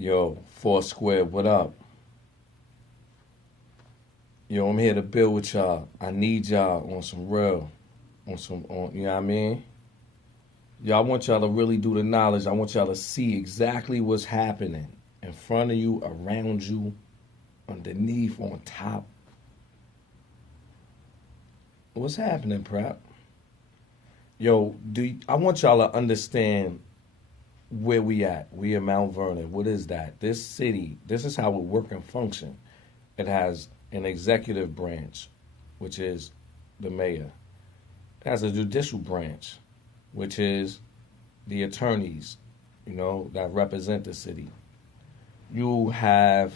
Yo, Four Square, what up? Yo, I'm here to build with y'all. I need y'all on some real, you know what I mean? Y'all want y'all to really do the knowledge. I want y'all to see exactly what's happening in front of you, around you, underneath, on top. What's happening, Prep? Yo, I want y'all to understand where we at. We in Mount Vernon. What is that? This city, this is how it work and function. It has an executive branch, which is the mayor. It has a judicial branch, which is the attorneys, that represent the city. You have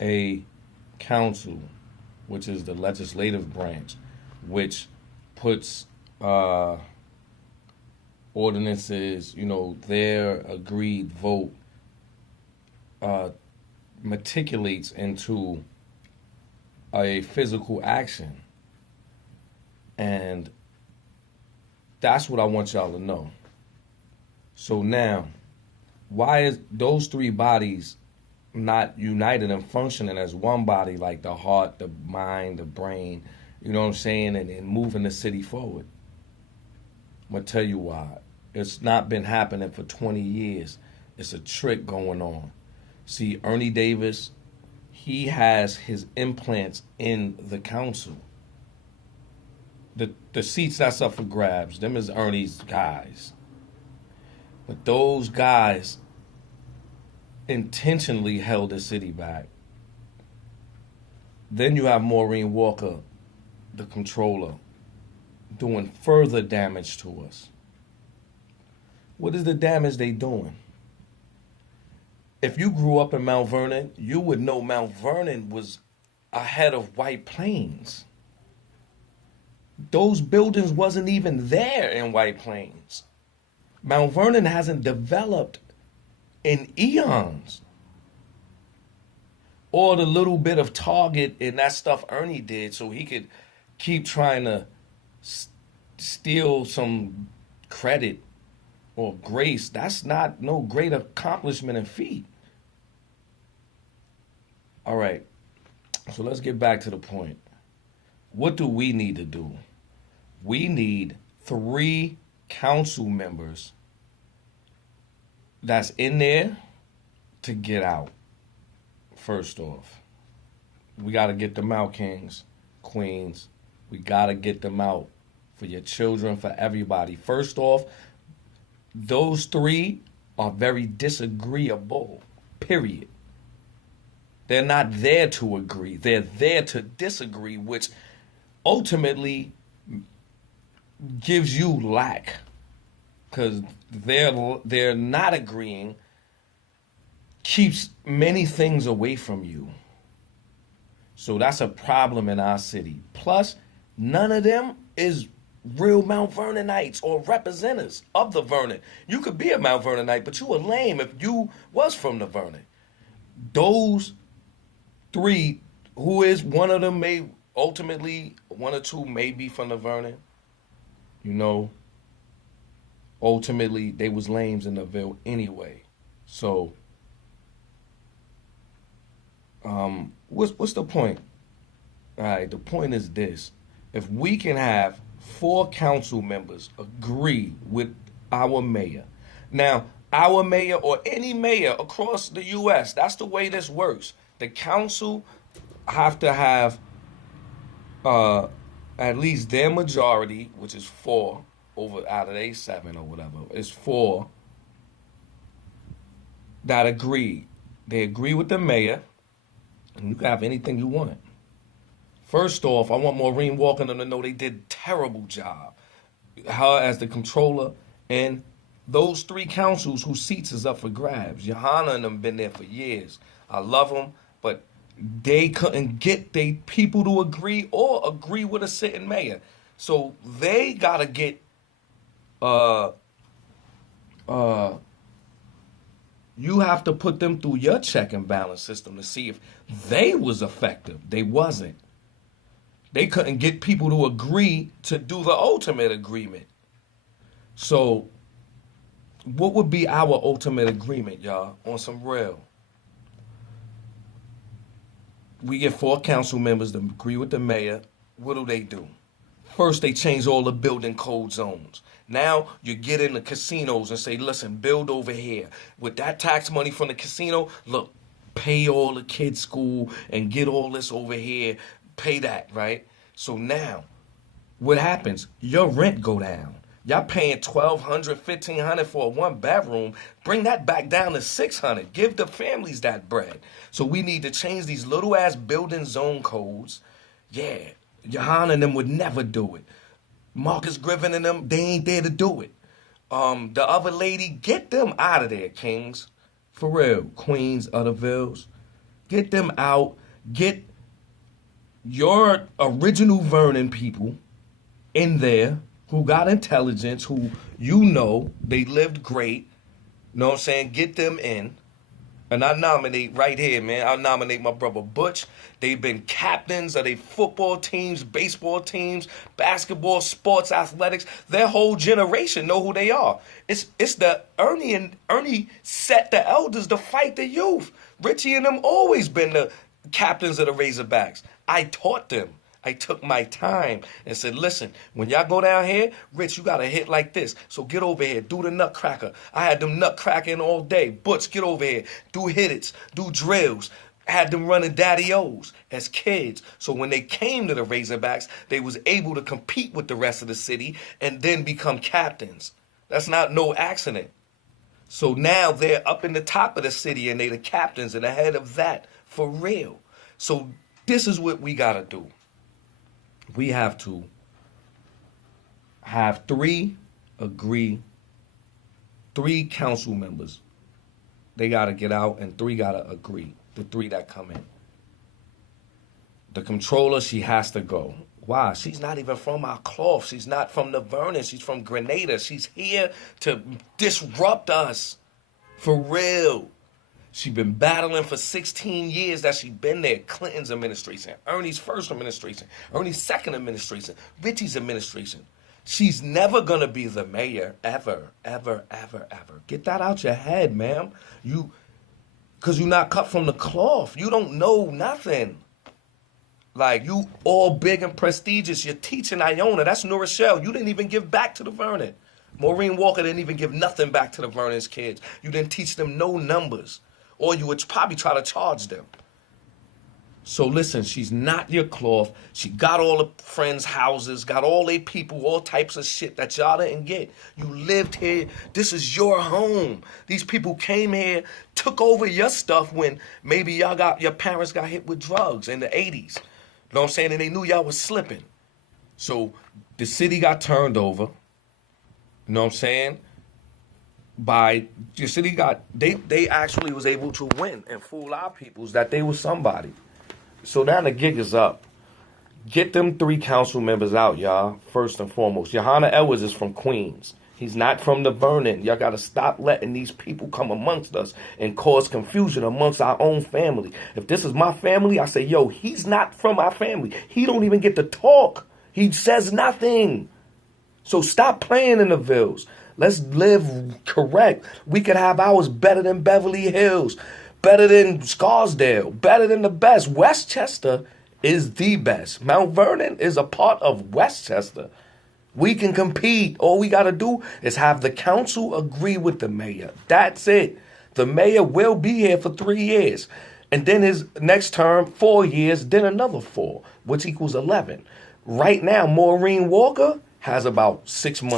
a council, which is the legislative branch, which puts ordinances, their agreed vote uh, matriculates into a physical action. And that's what I want y'all to know. So now, why is those three bodies not united and functioning as one body, like the heart, the mind, the brain, you know what I'm saying, and moving the city forward? I'm going to tell you why. It's not been happening for 20 years. It's a trick going on. See, Ernie Davis, he has his implants in the council. The seats that's up for grabs, them is Ernie's guys. But those guys intentionally held the city back. Then you have Maureen Walker, the controller, doing further damage to us. What is the damage they doing? If you grew up in Mount Vernon, you would know Mount Vernon was ahead of White Plains. Those buildings wasn't even there in White Plains. Mount Vernon hasn't developed in eons. Or the little bit of Target and that stuff Ernie did so he could keep trying to steal some credit or grace. That's not no great accomplishment and feat. All right, so let's get back to the point. What do we need to do? We need 3 council members that's in there to get out. First off, we got to get them out, kings, queens. We got to get them out for your children, for everybody. First off, those 3 are very disagreeable, period. They're not there to agree. They're there to disagree, which ultimately gives you lack, because they're not agreeing keeps many things away from you. So that's a problem in our city. Plus, none of them is real Mount Vernonites or representatives of the Vernon. You could be a Mount Vernonite, but you were lame if you was from the Vernon. Those 3, who is one of them, may ultimately 1 or 2 may be from the Vernon. Ultimately they was lames in the Ville anyway. So, what's the point? All right, the point is this: if we can have 4 council members agree with our mayor, now our mayor or any mayor across the U.S., that's the way this works. The council have to have at least their majority, which is 4 over out of they 7 or whatever, is 4 that agree. They agree with the mayor, and you can have anything you want. First off, I want Maureen Walker to know they did a terrible job. Her as the controller, and those 3 councils whose seats is up for grabs. Johanna and them been there for years. I love them, but they couldn't get they people to agree or agree with a sitting mayor. So they gotta get uh you have to put them through your check and balance system to see if they was effective. They wasn't. They couldn't get people to agree to do the ultimate agreement. So what would be our ultimate agreement, y'all, on some real? We get 4 council members to agree with the mayor. What do? First, they change all the building code zones. Now you get in the casinos and say, listen, build over here. With that tax money from the casino, look, pay all the kids' school and get all this over here. Pay that, right? So now, what happens? Your rent go down. Y'all paying $1,200, $1,500 for a 1 bedroom. Bring that back down to $600. Give the families that bread. So we need to change these little ass building zone codes. Yeah, Johanna and them would never do it. Marcus Griffin and them, they ain't there to do it. The other lady, get them out of there, kings. For real, queens of the vills. Get them out. Get your original Vernon people in there who got intelligence, who they lived great. Know what I'm saying? Get them in. And I nominate right here, man. I nominate my brother Butch. They've been captains of their football teams, baseball teams, basketball, sports, athletics. Their whole generation know who they are. It's the Ernie set the elders to fight the youth. Richie and them always been the captains of the Razorbacks. I taught them. I took my time and said, listen, when y'all go down here, Rich, you got to hit like this. So get over here. Do the nutcracker. I had them nutcracking all day. Butch, get over here. Do hit-its. Do drills. I had them running daddy-os as kids. So when they came to the Razorbacks, they was able to compete with the rest of the city and then become captains. That's not no accident. So now they're up in the top of the city and they the captains and ahead of that for real. So this is what we got to do. We have to have 3 council members. They got to get out and 3 got to agree. The 3 that come in. The controller, she has to go. Why? She's not even from our cloth. She's not from the Vernon. She's from Grenada. She's here to disrupt us. For real. She's been battling for 16 years that she been there. Clinton's administration, Ernie's first administration, Ernie's second administration, Richie's administration. She's never going to be the mayor ever, ever, ever, ever. Get that out your head, ma'am. Because you're not cut from the cloth. You don't know nothing. Like, you all big and prestigious. You're teaching Iona. That's New Rochelle. You didn't even give back to the Vernon. Maureen Walker didn't even give nothing back to the Vernon's kids. You didn't teach them no numbers. Or you would probably try to charge them. So listen, she's not your cloth. She got all the friends' houses, got all their people, all types of shit that y'all didn't get. You lived here. This is your home. These people came here, took over your stuff when maybe your parents got hit with drugs in the 80s. You know what I'm saying? And they knew y'all was slipping. So the city got turned over. You know what I'm saying? By the city they actually was able to win and fool our peoples that they was somebody. So now the gig is up. Get them 3 council members out, y'all. First and foremost, Johanna Edwards is from Queens. He's not from the Vernon. Y'all got to stop letting these people come amongst us and cause confusion amongst our own family. If this is my family, I say, yo, he's not from our family. He don't even get to talk. He says nothing. So stop playing in the vills. Let's live correct. We could have ours better than Beverly Hills, better than Scarsdale, better than the best. Westchester is the best. Mount Vernon is a part of Westchester. We can compete. All we got to do is have the council agree with the mayor. That's it. The mayor will be here for 3 years. And then his next term, 4 years, then another 4, which equals 11. Right now, Maureen Walker has about 6 months.